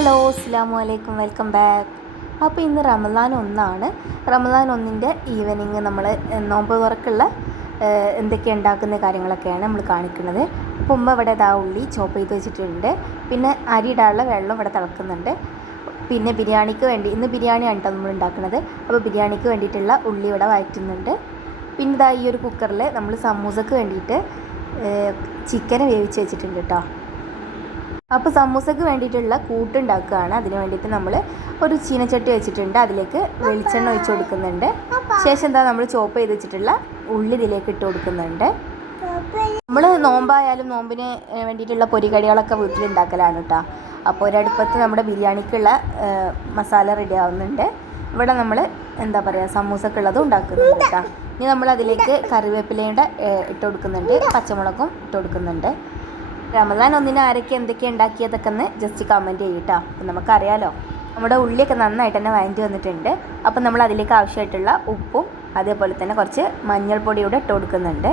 Hello അസ്സാം വലൈക്കും welcome back. അപ്പോൾ ഇന്ന് റമദാൻ ഒന്നാണ്. റമദാൻ ഒന്നിന്റെ ഈവനിങ് നമ്മൾ നോമ്പ് തുറക്കുള്ള എന്തൊക്കെ ഉണ്ടാക്കുന്ന കാര്യങ്ങളൊക്കെയാണ് നമ്മൾ കാണിക്കുന്നത്. അപ്പോൾ ഉമ്മ ഇവിടെ ഇതാ ഉള്ളി ചോപ്പ് ചെയ്ത് വെച്ചിട്ടുണ്ട്. പിന്നെ അരി ഇടാനുള്ള വെള്ളം ഇവിടെ തിളക്കുന്നുണ്ട്. പിന്നെ ബിരിയാണിക്ക് വേണ്ടി ഇന്ന് ബിരിയാണിയാണ് കേട്ടോ നമ്മൾ ഉണ്ടാക്കുന്നത്. അപ്പോൾ ബിരിയാണിക്ക് വേണ്ടിയിട്ടുള്ള ഉള്ളി ഇവിടെ വഴറ്റുന്നുണ്ട്. പിന്നെ ഇതാ ഈ ഒരു കുക്കറിൽ നമ്മൾ സമൂസക്ക് വേണ്ടിയിട്ട് ചിക്കൻ വേവിച്ച് വെച്ചിട്ടുണ്ട് കേട്ടോ. അപ്പോൾ സമൂസക്ക് വേണ്ടിയിട്ടുള്ള കൂട്ടുണ്ടാക്കുകയാണ്. അതിന് വേണ്ടിയിട്ട് നമ്മൾ ഒരു ചീനച്ചട്ടി വെച്ചിട്ടുണ്ട്. അതിലേക്ക് വെളിച്ചെണ്ണ ഒഴിച്ച് കൊടുക്കുന്നുണ്ട്. ശേഷം എന്താ നമ്മൾ ചോപ്പ് ചെയ്ത് വെച്ചിട്ടുള്ള ഉള്ളി ഇതിലേക്ക് ഇട്ട് കൊടുക്കുന്നുണ്ട്. നമ്മൾ നോമ്പായാലും നോമ്പിന് വേണ്ടിയിട്ടുള്ള പൊരികടികളൊക്കെ വീട്ടിലുണ്ടാക്കലാണ് കേട്ടോ അപ്പോൾ ഒരടുപ്പത്ത് നമ്മുടെ ബിരിയാണിക്കുള്ള മസാല റെഡി ആവുന്നുണ്ട്. ഇവിടെ നമ്മൾ എന്താ പറയുക സമൂസക്കുള്ളതും ഉണ്ടാക്കുന്നുണ്ട് കേട്ടോ ഇനി നമ്മൾ അതിലേക്ക് കറിവേപ്പിലയുടെ ഇട്ട് കൊടുക്കുന്നുണ്ട്. പച്ചമുളകും ഇട്ട് കൊടുക്കുന്നുണ്ട്. റമദാൻ ഒന്നിന് ആരൊക്കെ എന്തൊക്കെ ഉണ്ടാക്കിയതൊക്കെ ഒന്ന് ജസ്റ്റ് കമന്റ് ചെയ്യട്ടോ അപ്പം നമുക്കറിയാലോ. നമ്മുടെ ഉള്ളിയൊക്കെ നന്നായിട്ട് തന്നെ വഴഞ്ഞു വന്നിട്ടുണ്ട്. അപ്പം നമ്മൾ അതിലേക്ക് ആവശ്യമായിട്ടുള്ള ഉപ്പും അതേപോലെ തന്നെ കുറച്ച് മഞ്ഞൾപ്പൊടിയും കൂടെ ഇട്ട് കൊടുക്കുന്നുണ്ട്.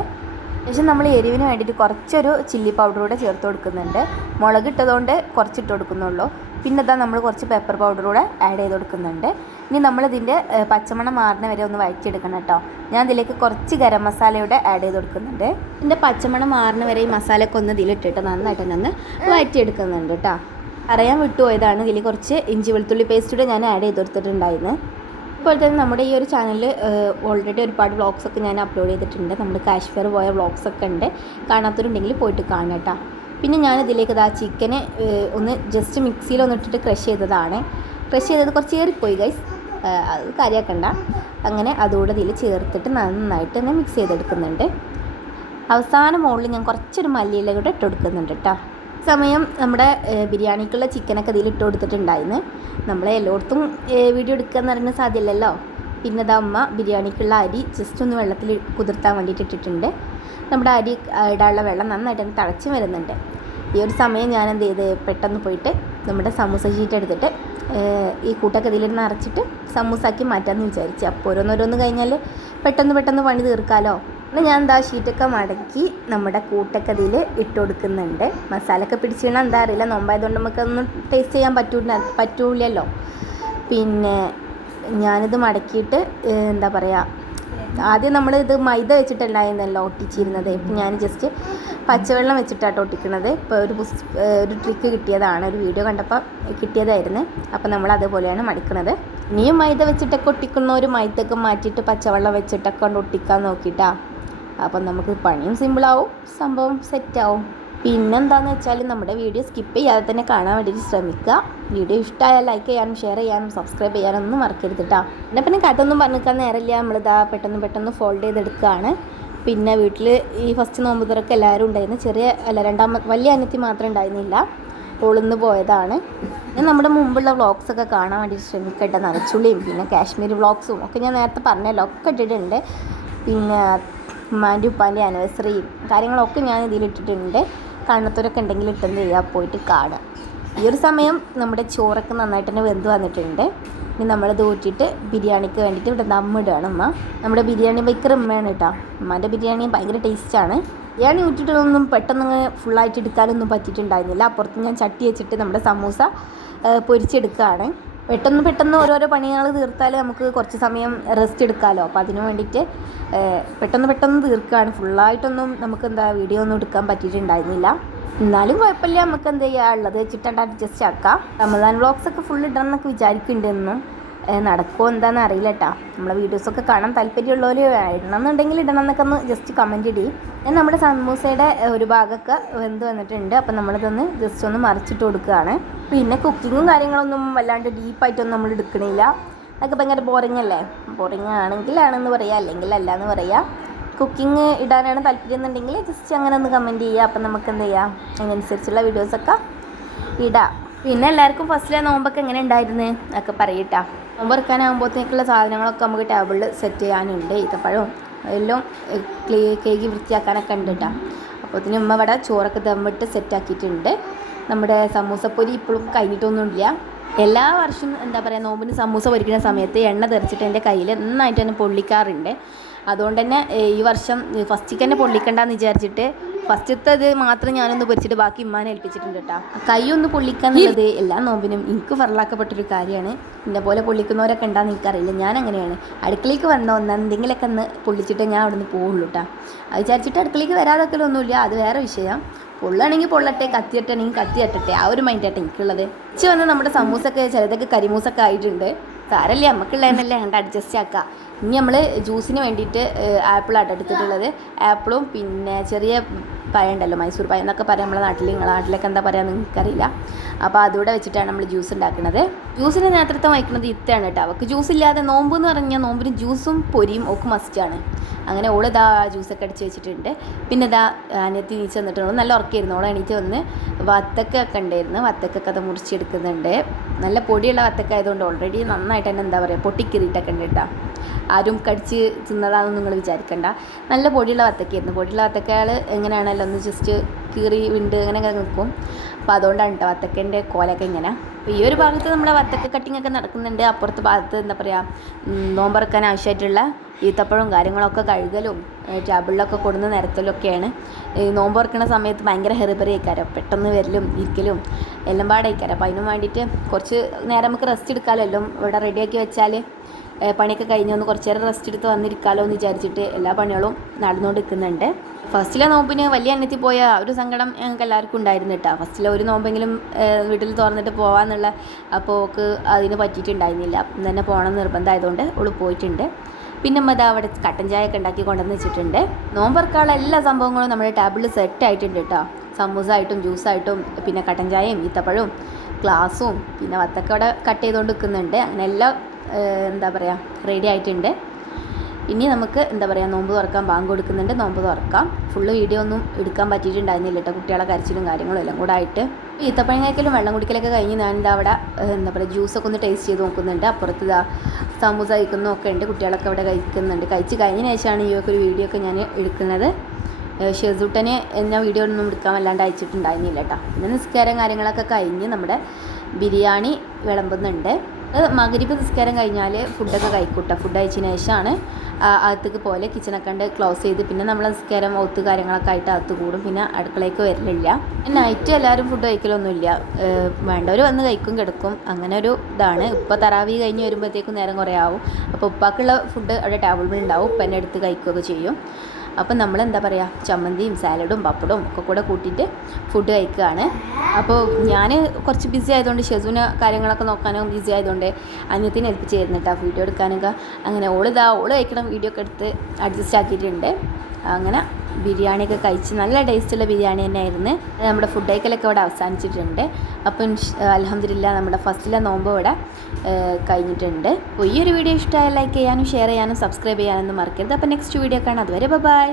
ശേഷം നമ്മൾ എരിവിന് വേണ്ടിയിട്ട് കുറച്ചൊരു ചില്ലി പൗഡർ കൂടെ ചേർത്ത് കൊടുക്കുന്നുണ്ട്. മുളക് ഇട്ടതുകൊണ്ട് കുറച്ചിട്ട് കൊടുക്കുന്നുള്ളൂ. പിന്നെ ഇതാ നമ്മൾ കുറച്ച് പെപ്പർ പൗഡർ കൂടെ ആഡ് ചെയ്ത് കൊടുക്കുന്നുണ്ട്. ഇനി നമ്മളിതിന്റെ പച്ചമണം മാറുന്ന വരെ ഒന്ന് വഴറ്റിയെടുക്കണം കേട്ടോ. ഞാൻ ഇതിലേക്ക് കുറച്ച് ഗരം മസാലയുടെ ആഡ് ചെയ്ത് കൊടുക്കുന്നുണ്ട്. ഇതിന്റെ പച്ചമണം മാറുന്ന വരെ ഈ മസാലയൊക്കെ ഒന്ന് ഇതിലിട്ടിട്ട് നന്നായിട്ട് തന്നെ ഒന്ന് വഴറ്റിയെടുക്കുന്നുണ്ട് കേട്ടോ. അറിയാൻ വിട്ടുപോയതാണ്. ഇതിൽ കുറച്ച് ഇഞ്ചി വെളുത്തുള്ളി പേസ്റ്റ് കൂടെ ഞാൻ ആഡ് ചെയ്ത് കൊടുത്തിട്ടുണ്ടായിരുന്നു. അതുപോലെ തന്നെ നമ്മുടെ ഈ ഒരു ചാനലിൽ ഓൾറെഡി ഒരുപാട് വ്ളോഗ്സ് ഒക്കെ ഞാൻ അപ്ലോഡ് ചെയ്തിട്ടുണ്ട്. നമ്മൾ കാശ്മീർ പോയ വ്ളോഗ്സ് ഒക്കെ ഉണ്ട്. കാണാത്തവരുണ്ടെങ്കിൽ പോയിട്ട് കാണാം കേട്ടോ പിന്നെ ഞാൻ ഇതിലേക്ക് ഇതാ ചിക്കനെ ഒന്ന് ജസ്റ്റ് മിക്സിയിൽ ഒന്ന് ഇട്ടിട്ട് ക്രഷ് ചെയ്തതാണ്. ക്രഷ് ചെയ്തത് കുറച്ച് ഏറിപ്പോയി ഗൈസ് അത് കാര്യമാക്കണ്ട അങ്ങനെ അതുകൂടെ ഇതിൽ ചേർത്തിട്ട് നന്നായിട്ട് തന്നെ മിക്സ് ചെയ്തെടുക്കുന്നുണ്ട്. അവസാന മുകളിൽ ഞാൻ കുറച്ചൊരു മല്ലിയില കൂടെ ഇട്ട് കൊടുക്കുന്നുണ്ട് കേട്ടോ സമയം നമ്മുടെ ബിരിയാണിക്കുള്ള ചിക്കനൊക്കെ ഇതിൽ ഇട്ട് കൊടുത്തിട്ടുണ്ടായിരുന്നു. നമ്മൾ എല്ലായിടത്തും വീഡിയോ എടുക്കുക എന്ന് പറയുന്നത് സാധ്യമല്ലല്ലോ പിന്നെ അത് അമ്മ ബിരിയാണിക്കുള്ള അരി ജസ്റ്റ് ഒന്ന് വെള്ളത്തിൽ കുതിർത്താൻ വേണ്ടിയിട്ട് ഇട്ടിട്ടുണ്ട്. നമ്മുടെ അരി ഇടാനുള്ള വെള്ളം നന്നായിട്ട് തന്നെ തിളച്ച് വരുന്നുണ്ട്. ഈ ഒരു സമയം ഞാൻ എന്ത് ചെയ്ത് പെട്ടെന്ന് പോയിട്ട് നമ്മുടെ സമൂസ ഷീറ്റ് എടുത്തിട്ട് ഈ കൂട്ടൊക്കെ ഇതിൽ അരച്ചിട്ട് സമൂസാക്കി മാറ്റാമെന്ന് വിചാരിച്ചു. അപ്പോൾ ഓരോന്നോരോന്ന് കഴിഞ്ഞാൽ പെട്ടെന്ന് പെട്ടെന്ന് പണി തീർക്കാമല്ലോ എന്നാൽ ഞാൻ എന്താ ഷീറ്റൊക്കെ മടക്കി നമ്മുടെ കൂട്ടൊക്കെ ഇതിൽ ഇട്ട് കൊടുക്കുന്നുണ്ട്. മസാലയൊക്കെ പിടിച്ചിടണം എന്താ അറിയില്ല. നോമ്പായതുകൊണ്ട് നമുക്കൊന്നും ടേസ്റ്റ് ചെയ്യാൻ പറ്റൂല പറ്റൂലല്ലോ. പിന്നെ ഞാനിത് മടക്കിയിട്ട് എന്താ പറയുക ആദ്യം നമ്മൾ ഇത് മൈദ വെച്ചിട്ടുണ്ടായിരുന്നല്ലോ ഒട്ടിച്ചിരുന്നത്. ഇപ്പം ഞാൻ ജസ്റ്റ് പച്ചവെള്ളം വെച്ചിട്ടാട്ടോ ഒട്ടിക്കുന്നത് ഇപ്പോൾ ഒരു പുസ് ഒരു ട്രിക്ക് കിട്ടിയതാണ്. ഒരു വീഡിയോ കണ്ടപ്പോൾ കിട്ടിയതായിരുന്നു. അപ്പോൾ നമ്മൾ അതുപോലെയാണ് മടിക്കുന്നത് ഇനിയും മൈദ വെച്ചിട്ടൊക്കെ ഒട്ടിക്കുന്നവർ മൈദയൊക്കെ മാറ്റിയിട്ട് പച്ചവെള്ളം വെച്ചിട്ടൊക്കെ കൊണ്ട് ഒട്ടിക്കാൻ നോക്കിയിട്ടാ അപ്പം നമുക്ക് പണിയും സിമ്പിളാവും സംഭവം സെറ്റാവും. പിന്നെന്താണെന്ന് വെച്ചാൽ നമ്മുടെ വീഡിയോ സ്കിപ്പ് ചെയ്യാതെ തന്നെ കാണാൻ വേണ്ടിയിട്ട് ശ്രമിക്കുക. വീഡിയോ ഇഷ്ടമായാൽ ലൈക്ക് ചെയ്യാനും ഷെയർ ചെയ്യാനും സബ്സ്ക്രൈബ് ചെയ്യാനും ഒന്നും മറക്കരുത് കേട്ടോ പിന്നെ പിന്നെ കഥയൊന്നും പറഞ്ഞിരിക്കാൻ നേരമില്ല. നമ്മളിതാ പെട്ടെന്ന് പെട്ടെന്ന് ഫോൾഡ് ചെയ്തെടുക്കുകയാണ് പിന്നെ വീട്ടിൽ ഈ ഫസ്റ്റ് നോമ്പ് തുറക്ക് എല്ലാവരും ഉണ്ടായിരുന്നു. ചെറിയ അല്ല രണ്ടാമ വലിയ അനത്തി മാത്രം ഉണ്ടായിരുന്നില്ല. ഓളിന്ന് പോയതാണ്. നമ്മുടെ മുമ്പുള്ള വ്ളോഗ്സൊക്കെ കാണാൻ വേണ്ടി ശ്രമിക്കട്ടെ. നനച്ചുള്ളിയും പിന്നെ കാശ്മീർ വ്ളോഗ്സും ഒക്കെ ഞാൻ നേരത്തെ പറഞ്ഞല്ലോ. ഒക്കെ ഇട്ടിട്ടുണ്ട്. പിന്നെ ഉമ്മാന്റെ ഉപ്പാന്റെ ആനിവേഴ്സറിയും കാര്യങ്ങളൊക്കെ ഞാൻ ഇതിലിട്ടിട്ടുണ്ട്. കണ്ണത്തൂരൊക്കെ ഉണ്ടെങ്കിൽ ഇട്ടെന്ന് ചെയ്യുക പോയിട്ട് കാണുക ഈ ഒരു സമയം നമ്മുടെ ചോറൊക്കെ നന്നായിട്ട് തന്നെ വെന്ത് വന്നിട്ടുണ്ട്. ഇനി നമ്മളിത് ഊറ്റിയിട്ട് ബിരിയാണിക്ക് വേണ്ടിയിട്ട് ഇവിടെ ദമ്മിടുകയാണ് ഉമ്മ. നമ്മുടെ ബിരിയാണി ബൈക്കർ ഉമ്മയാണ് കേട്ടോ. ഉമ്മാന്റെ ബിരിയാണി ഭയങ്കര ടേസ്റ്റാണ് ബിരിയാണി ഊറ്റിയിട്ടൊന്നും പെട്ടെന്ന് ഫുള്ളായിട്ട് എടുക്കാനൊന്നും പറ്റിയിട്ടുണ്ടായിരുന്നില്ല. അപ്പുറത്ത് ഞാൻ ചട്ടി വെച്ചിട്ട് നമ്മുടെ സമൂസ പൊരിച്ചെടുക്കുകയാണ്. പെട്ടെന്ന് പെട്ടെന്ന് ഓരോരോ പണികൾ തീർത്താൽ നമുക്ക് കുറച്ച് സമയം റെസ്റ്റ് എടുക്കാമല്ലോ അപ്പോൾ അതിന് വേണ്ടിയിട്ട് പെട്ടെന്ന് പെട്ടെന്ന് തീർക്കുകയാണ് ഫുള്ളായിട്ടൊന്നും നമുക്ക് എന്താ വീഡിയോ ഒന്നും എടുക്കാൻ പറ്റിയിട്ടുണ്ടായിരുന്നില്ല. എന്നാലും കുഴപ്പമില്ല. നമുക്ക് എന്ത് ചെയ്യുക ഉള്ളത് അഡ്ജസ്റ്റ് ആക്കാം. റമദാൻ വ്ളോഗ്സ് ഒക്കെ ഫുൾ ഇടണം എന്നൊക്കെ വിചാരിക്കുന്നുണ്ടെന്നും നടക്കുമോ എന്താണെന്ന് അറിയില്ല കേട്ടോ നമ്മളെ വീഡിയോസൊക്കെ കാണാൻ താല്പര്യമുള്ളവർ ഇടണം എന്നുണ്ടെങ്കിൽ ഇടണം എന്നൊക്കെ ഒന്ന് ജസ്റ്റ് കമന്റ് ഇടി. ഞാൻ നമ്മുടെ സമൂസയുടെ ഒരു ഭാഗമൊക്കെ വെന്ത് വന്നിട്ടുണ്ട്. അപ്പം നമ്മളിതൊന്ന് ജസ്റ്റ് ഒന്ന് മറിച്ചിട്ട് കൊടുക്കുകയാണ്. പിന്നെ കുക്കിങ്ങും കാര്യങ്ങളൊന്നും വല്ലാണ്ട് ഡീപ്പായിട്ടൊന്നും നമ്മൾ എടുക്കണില്ല. അതൊക്കെ ഭയങ്കര ബോറിംഗ് അല്ലേ? ബോറിംഗ് ആണെങ്കിലാണെന്ന് പറയാം അല്ലെങ്കിൽ അല്ല എന്ന് പറയാം. കുക്കിംഗ് ഇടാനാണ് താല്പര്യം എന്നുണ്ടെങ്കിൽ ജസ്റ്റ് അങ്ങനെ ഒന്ന് കമന്റ് ചെയ്യുക. അപ്പം നമുക്ക് എന്ത് ചെയ്യാം? അതിനനുസരിച്ചുള്ള വീഡിയോസൊക്കെ ഇടാം. പിന്നെ എല്ലാവർക്കും ഫസ്റ്റിലെ നോമ്പൊക്കെ എങ്ങനെ ഉണ്ടായിരുന്നു ഒക്കെ പറയട്ടാ. നോമ്പ് ഇറക്കാനാകുമ്പോഴത്തേക്കുള്ള സാധനങ്ങളൊക്കെ നമുക്ക് ടേബിളിൽ സെറ്റ് ചെയ്യാനുണ്ട് ഈത്തപ്പഴവും എല്ലാം ക്ലീ കേക്ക് വൃത്തിയാക്കാനൊക്കെ ഉണ്ട് കേട്ടോ അപ്പോൾ അതിന് ഉമ്മ ഇവിടെ ചോറൊക്കെ ദമ്മിട്ട് സെറ്റാക്കിയിട്ടുണ്ട് നമ്മുടെ പൊരി ഇപ്പോഴും കഴിഞ്ഞിട്ടൊന്നുമില്ല. എല്ലാ വർഷവും എന്താ പറയുക നോമ്പിന് സമൂസ പൊരിക്കുന്ന സമയത്ത് എണ്ണ തെറിച്ചിട്ട് എന്റെ കയ്യിൽ നന്നായിട്ട് തന്നെ പൊള്ളിക്കാറുണ്ട്. അതുകൊണ്ട് തന്നെ ഈ വർഷം ഫസ്റ്റിക്ക് തന്നെ പൊള്ളിക്കണ്ടെന്ന് വിചാരിച്ചിട്ട് ഫസ്റ്റത്തെ ഇത് മാത്രം ഞാനൊന്ന് പൊരിച്ചിട്ട് ബാക്കി ഇമ്മാനെ ഏൽപ്പിച്ചിട്ടുണ്ട് കേട്ടോ കൈ ഒന്ന് പൊള്ളിക്കാന്നുള്ളത് എല്ലാ നോമ്പിനും എനിക്ക് ഫറലാക്കപ്പെട്ടൊരു കാര്യമാണ്. എന്നെ പോലെ പൊള്ളിക്കുന്നവരൊക്കെ ഉണ്ടാകുന്ന എനിക്കറിയില്ല. ഞാൻ അങ്ങനെയാണ് അടുക്കളയ്ക്ക് വന്ന ഒന്ന് എന്തെങ്കിലുമൊക്കെ ഒന്ന് പൊള്ളിച്ചിട്ട് ഞാൻ അവിടെ നിന്ന് പോവുള്ളൂ കേട്ടോ അത് വിചാരിച്ചിട്ട് അടുക്കളയ്ക്ക് വരാതൊക്കെയൊന്നുമില്ല അത് വേറെ വിഷയം. പൊള്ളാണെങ്കിൽ പൊള്ളട്ടെ കത്തിയട്ടണെങ്കിൽ കത്തി തട്ടട്ടെ ആ ഒരു മൈൻഡായിട്ട് എനിക്കുള്ളത്. ഉച്ച വന്ന് നമ്മുടെ സമൂസൊക്കെ ചിലതൊക്കെ കരിമൂസൊക്കെ ആയിട്ടുണ്ട്. സാരല്ലേ നമുക്കുള്ളതെന്നല്ലേ അങ്ങോട്ട് അഡ്ജസ്റ്റ് ആക്കുക ഇനി നമ്മൾ ജ്യൂസിന് വേണ്ടിയിട്ട് ആപ്പിളാട്ടോ എടുത്തിട്ടുള്ളത്. ആപ്പിളും പിന്നെ ചെറിയ പഴം ഉണ്ടല്ലോ മൈസൂർ പഴം എന്നൊക്കെ പറയാം. നമ്മുടെ നാട്ടിൽ നിങ്ങളുടെ നാട്ടിലൊക്കെ എന്താ പറയുക നിങ്ങൾക്കറിയില്ല. അപ്പോൾ അതുകൂടെ വെച്ചിട്ടാണ് നമ്മൾ ജ്യൂസ് ഉണ്ടാക്കുന്നത്. ജ്യൂസിന് നേതൃത്വം വഹിക്കുന്നത് ഇത്തയാണ് കേട്ടോ. അവൾക്ക് ജ്യൂസ് ഇല്ലാതെ നോമ്പ് എന്ന് പറഞ്ഞാൽ നോമ്പിന് ജ്യൂസും പൊരിയും ഒക്കെ മസ്റ്റാണ് അങ്ങനെ ഓൾ ഇതാ ജ്യൂസൊക്കെ അടിച്ച് വെച്ചിട്ടുണ്ട്. പിന്നെ ഇതാ അനിയത്തി നീച്ച് വന്നിട്ട് ഓൾ നല്ല ഉറക്കായിരുന്നു ഓളെ എണീറ്റ് വന്ന് വത്തക്ക ഒക്കെ ഉണ്ടായിരുന്നു. വത്തക്കൊക്കെ അത് മുറിച്ചെടുക്കുന്നുണ്ട്. നല്ല പൊടിയുള്ള വത്തക്ക ആയതുകൊണ്ട് ഓൾറെഡി നന്നായിട്ട് തന്നെ എന്താ പറയുക പൊട്ടിക്കീറിയിട്ടൊക്കെ ഉണ്ട് കേട്ടോ. ആരും കടിച്ച് തിന്നതാണെന്ന് നിങ്ങൾ വിചാരിക്കണ്ട. നല്ല പൊടിയുള്ള വത്തക്കയായിരുന്നു. പൊടിയുള്ള വത്തക്കകൾ എങ്ങനെയാണല്ലോ ഒന്ന് ജസ്റ്റ് കീറി വിണ്ട് അങ്ങനെയൊക്കെ നിൽക്കും അപ്പോൾ അതുകൊണ്ടാണ് കേട്ടോ വത്തക്കന്റെ കോലൊക്കെ ഇങ്ങനെ. അപ്പോൾ ഈ ഒരു ഭാഗത്ത് നമ്മുടെ വത്തക്ക കട്ടിംഗ് ഒക്കെ നടക്കുന്നുണ്ട്. അപ്പുറത്തെ ഭാഗത്ത് എന്താ പറയുക നോമ്പറക്കാൻ ആവശ്യമായിട്ടുള്ള ഈത്തപ്പഴവും കാര്യങ്ങളൊക്കെ കഴുകലും ടേബിളിലൊക്കെ കൊടുന്ന് നിരത്തലൊക്കെയാണ്. ഈ നോമ്പ് തുറക്കുന്ന സമയത്ത് ഭയങ്കര ഹെറിബറി ആയിക്കാരം പെട്ടെന്ന് വരലും ഇരിക്കലും എല്ലാം പാടായിക്കാരം. അപ്പോൾ അതിനും വേണ്ടിയിട്ട് കുറച്ച് നേരം നമുക്ക് റെസ്റ്റ് എടുക്കാമല്ലോ ഇവിടെ റെഡിയാക്കി വെച്ചാൽ പണിയൊക്കെ കഴിഞ്ഞ് ഒന്ന് കുറച്ച് നേരം റെസ്റ്റ് എടുത്ത് വന്നിരിക്കാമല്ലോ എന്ന് വിചാരിച്ചിട്ട് എല്ലാ പണികളും നടന്നുകൊണ്ട് നിൽക്കുന്നുണ്ട്. ഫസ്റ്റിലെ നോമ്പിന് വലിയ എണ്ണത്തിൽ പോയ ഒരു സങ്കടം ഞങ്ങൾക്ക് എല്ലാവർക്കും ഉണ്ടായിരുന്നു കേട്ടോ. ഫസ്റ്റിലെ ഒരു നോമ്പെങ്കിലും വീട്ടിൽ തുറന്നിട്ട് പോകാമെന്നുള്ള അപ്പോൾ ഓക്ക് അതിന് പറ്റിയിട്ടുണ്ടായിരുന്നില്ല. അപ്പം തന്നെ പോകണം നിർബന്ധമായതുകൊണ്ട് അവൾ പോയിട്ടുണ്ട്. പിന്നെ അമ്മ അവിടെ കട്ടൻ ചായ ഒക്കെ ഉണ്ടാക്കി കൊണ്ടുവന്ന് വെച്ചിട്ടുണ്ട്. നോമ്പറക്കാനുള്ള എല്ലാ സംഭവങ്ങളും നമ്മുടെ ടേബിളിൽ സെറ്റ് ആയിട്ടുണ്ട് കേട്ടോ. സമൂസ ആയിട്ടും ജ്യൂസായിട്ടും പിന്നെ കട്ടൻ ചായയും ഈത്തപ്പഴവും ഗ്ലാസും പിന്നെ വത്തക്കട കട്ട് ചെയ്തുകൊണ്ട് നിൽക്കുന്നുണ്ട് അങ്ങനെ എല്ലാം എന്താ പറയുക റെഡി ആയിട്ടുണ്ട്. ഇനി നമുക്ക് എന്താ പറയുക നോമ്പ് തുറക്കാൻ ബാങ്ക് കൊടുക്കുന്നുണ്ട്. നോമ്പ് തുറക്കാം. ഫുള്ള് വീഡിയോ ഒന്നും എടുക്കാൻ പറ്റിയിട്ടുണ്ടായിരുന്നില്ല കേട്ടോ. കുട്ടികളെ കരച്ചിലും കാര്യങ്ങളും എല്ലാം കൂടെ ആയിട്ട്. ഈത്തപ്പഴം കഴിക്കലും വെള്ളം കുടിക്കലൊക്കെ കഴിഞ്ഞ് ഞാൻ എന്താ അവിടെ എന്താ പറയുക ജ്യൂസൊക്കെ ഒന്ന് ടേസ്റ്റ് ചെയ്ത് നോക്കുന്നുണ്ട്. അപ്പുറത്ത് ഇതാ സമൂസ കഴിക്കുന്നൊക്കെ ഉണ്ട്. കുട്ടികളൊക്കെ അവിടെ കഴിക്കുന്നുണ്ട്. കഴിച്ച് കഴിഞ്ഞ ശേഷമാണ് ഈ ഒരു വീഡിയോ ഒക്കെ ഞാൻ എടുക്കുന്നത്. ഷെസൂട്ടനെ എന്ന വീഡിയോ ഒന്നും എടുക്കാൻ വല്ലാണ്ട് അയച്ചിട്ടുണ്ടായിരുന്നില്ല കേട്ടോ. പിന്നെ നിസ്കാരം കാര്യങ്ങളൊക്കെ കഴിഞ്ഞ് നമ്മുടെ ബിരിയാണി വിളമ്പുന്നുണ്ട്. മകരിപ്പ് നിസ്കാരം കഴിഞ്ഞാൽ ഫുഡൊക്കെ കഴിക്കൂട്ടോ. ഫുഡ് കഴിച്ചതിന് ശേഷമാണ് അകത്തേക്ക് പോലെ കിച്ചണൊക്കെ ഉണ്ട്. ക്ലോസ് ചെയ്ത് പിന്നെ നമ്മൾ നിസ്കാരം ഒത്ത് കാര്യങ്ങളൊക്കെ ആയിട്ട് അകത്ത് കൂടും. പിന്നെ അടുക്കളയ്ക്ക് വരലില്ല. നൈറ്റ് എല്ലാവരും ഫുഡ് കഴിക്കലൊന്നുമില്ല. വേണ്ടവർ വന്ന് കഴിക്കും കിടക്കും. അങ്ങനെ ഒരു ഇതാണ്. ഇപ്പോൾ തറാവി കഴിഞ്ഞ് വരുമ്പോഴത്തേക്കും നേരം കുറേ ആവും. അപ്പോൾ ഉപ്പാക്കുള്ള ഫുഡ് അവിടെ ടേബിളിൽ ഉണ്ടാവും. ഉപ്പന്റെ അടുത്ത് കഴിക്കുകയൊക്കെ ചെയ്യും. അപ്പം നമ്മൾ എന്താ പറയുക ചമ്മന്തിയും സാലഡും പപ്പടവും ഒക്കെ കൂടെ കൂട്ടിയിട്ട് ഫുഡ് കഴിക്കുകയാണ് അപ്പോൾ ഞാൻ കുറച്ച് ബിസി ആയതുകൊണ്ട് ഷെസുവിന് കാര്യങ്ങളൊക്കെ നോക്കാനും ബിസി ആയതുകൊണ്ട് അന്യത്തിന് ഏൽപ്പിച്ച് തരുന്നിട്ടാണ് വീഡിയോ എടുക്കാനൊക്കെ. അങ്ങനെ ഓൾ ഇതാ ഓൾ കഴിക്കണം വീഡിയോ ഒക്കെ എടുത്ത് അഡ്ജസ്റ്റ് ആക്കിയിട്ടുണ്ട്. അങ്ങനെ ബിരിയാണിയൊക്കെ കഴിച്ച് നല്ല ടേസ്റ്റുള്ള ബിരിയാണി തന്നെയായിരുന്നു. നമ്മുടെ ഫുഡ് ഐക്കലൊക്കെ ഇവിടെ അവസാനിച്ചിട്ടുണ്ട്. അപ്പം അലഹമില്ല നമ്മുടെ ഫസ്റ്റിലെ നോമ്പ് ഇവിടെ കഴിഞ്ഞിട്ടുണ്ട്. അപ്പോൾ ഈ ഒരു വീഡിയോ ഇഷ്ടമായ ലൈക്ക് ചെയ്യാനും ഷെയർ ചെയ്യാനും സബ്സ്ക്രൈബ് ചെയ്യാനൊന്നും മറക്കരുത്. അപ്പോൾ നെക്സ്റ്റ് വീഡിയോ കാണാം. അതുവരെ ബൈ.